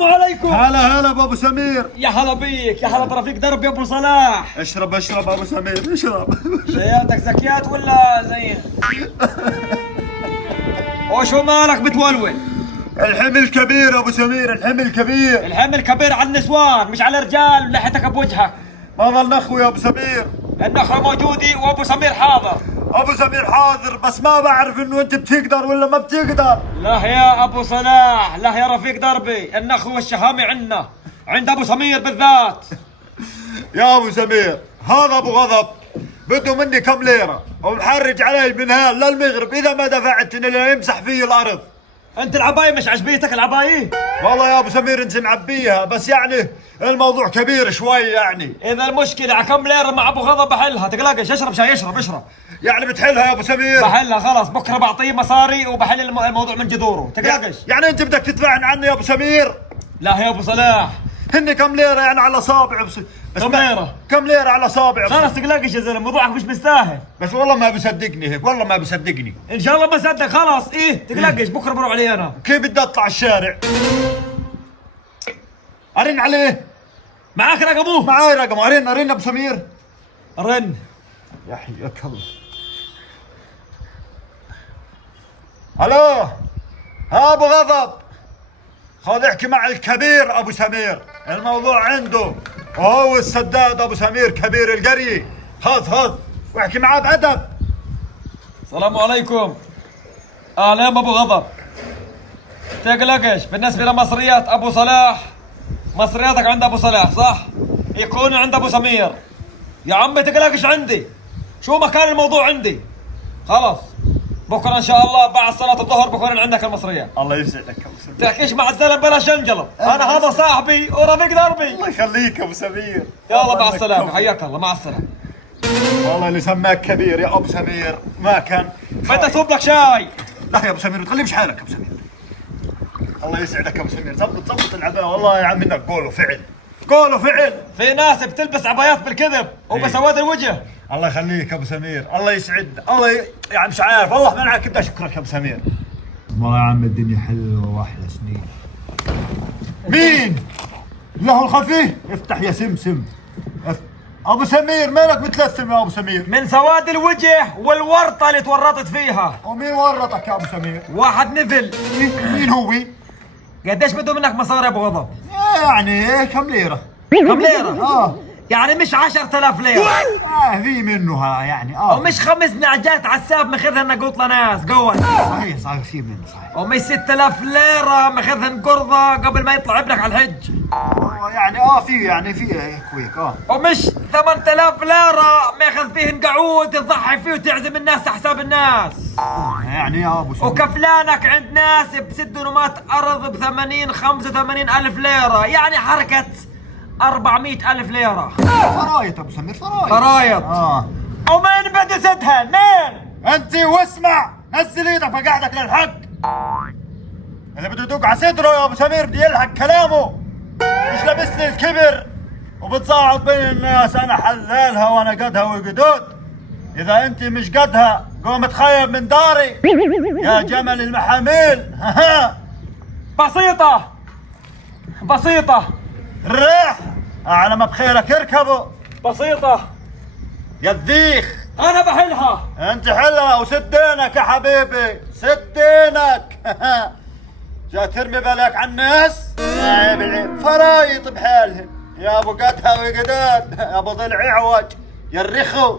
السلام عليكم. هلا بابو سمير. يا هلا بيك، يا هلا برفيق درب يا ابو صلاح. اشرب ابو سمير اشرب. شياتك زكيات ولا زين؟ وشو مالك بتولول؟ الحمل كبير ابو سمير، الحمل كبير. الحمل كبير على النسوان مش على الرجال، لحيتك بوجهك. ما ظل اخوي يا ابو سمير. النخوة موجودي وابو سمير حاضر. ابو سمير حاضر، بس ما بعرف انه انت بتقدر ولا ما بتقدر. لا يا ابو صلاح، لا يا رفيق دربي، النخوة والشهامة عندنا، عند ابو سمير بالذات. يا ابو سمير هذا ابو غضب بده مني كم ليره ومحرج علي من هال للمغرب، اذا ما دفعتني لا يمسح في الارض. انت العباية مش عجبيتك العباية؟ والله يا ابو سمير انت معبيها، بس يعني الموضوع كبير شوي يعني. اذا المشكلة على كم ليرة مع ابو غضب بحلها، تقلقش. اشرب شاي، اشرب. يعني بتحلها يا ابو سمير؟ بحلها خلاص، بكره بعطيه مصاري وبحل الموضوع من جذوره، تقلقش. يعني انت بدك تدفعن عني يا ابو سمير؟ لا يا ابو صلاح. هن كم ليره يعني على صابع بس كم ليرة؟ كم ليره على صابع خلاص تقلقش يا زلمه، موضوعك مش مستاهل. بس والله ما بصدقني هيك، والله ما بصدقني. ان شاء الله ما صدق خلاص. ايه تقلقش، بكره بروح علي انا. كيف بدي اطلع الشارع؟ ارن عليه. معاك رقمه؟ معاي رقمه. ارن ابو سمير. رن. يا حياك الله. الو. ها ابو غضب، خذ احكي مع الكبير ابو سمير، الموضوع عنده وهو السداد ابو سمير كبير القريه. خذ واحكي معاه بادب. السلام عليكم. اهلا ابو غضب. تقلقش، بالنسبه لمصريات ابو صلاح، مصرياتك عند ابو صلاح صح؟ يكون عند ابو سمير. يا عمي تقلقش، عندي شو مكان الموضوع عندي. خلاص بكره ان شاء الله بعد صلاه الظهر بكون عندك المصريه. الله يسعدك ابو سمير. تحكيش مع الزلمه بلا شنجله، انا هذا صاحبي ورفيق دربي. الله يخليك ابو سمير. يلا مع السلامه، حياك الله، مع السلامه. والله اللي سماك كبير يا ابو سمير ما كان. بدي اصب لك شاي. لا يا ابو سمير ما تغلبش حالك يا ابو سمير. الله يسعدك يا ابو سمير، زبط العباءه. والله يا عم انك قول وفعل. في ناس بتلبس عبايات بالكذب وبسواد الوجه. الله يخليك يا ابو سمير، الله يسعد. يعني مش عارف والله ما اعرف كيف بدي اشكرك يا ابو سمير. والله يا عم الدنيا حلوه واحلى سنين. مين؟ له الخفي؟ افتح يا سمسم. ابو سمير مالك متلثم يا ابو سمير؟ من سواد الوجه والورطه اللي تورطت فيها. ومين ورطك يا ابو سمير؟ واحد نزل. مين هو؟ قديش بده منك مصاري يا ابو غضب؟ يعني كم ليره؟ كم ليره؟ يعني مش 10,000 ليره. في منها يعني ومش 5 نعجات عساب ماخذها نقوط لناس قوة. صحيح في منه صحيح. ومش 6,000 ليره ماخذهن قرضه قبل ما يطلع ابنك على الحج. يعني في هيك ويك ومش 8,000 ليره ماخذ فيهن قعود تضحي فيه وتعزم الناس على حساب الناس. يعني يا ابو سمير. وكفلانك عند ناس ب6 نومات ارض ب 85,000 ليره، يعني حركه 400,000 ليره. فرايط ابو سمير، فرايط. ومين بده سدها؟ مين؟ انت واسمع، نزل ايدك بقعدك للحق. اللي بده يدق على صدره يا ابو سمير بده يلحق كلامه، مش لابسني الكبر وبتصاعد بين الناس. انا حلالها وانا قدها وقدود. اذا انت مش قدها قوم تخيب من داري يا جمل المحاميل. بسيطه. ريح على ما بخيرك اركبوا. بسيطه يا الذيخ. انا بحلها. انت حلها وسدينك يا حبيبي، سدينك. جا ترمي بالك على الناس. عيب العيب، فرايط بحالهم يا ابو قدها وقداد، يا ابو ضلع عوج، يا الرخو.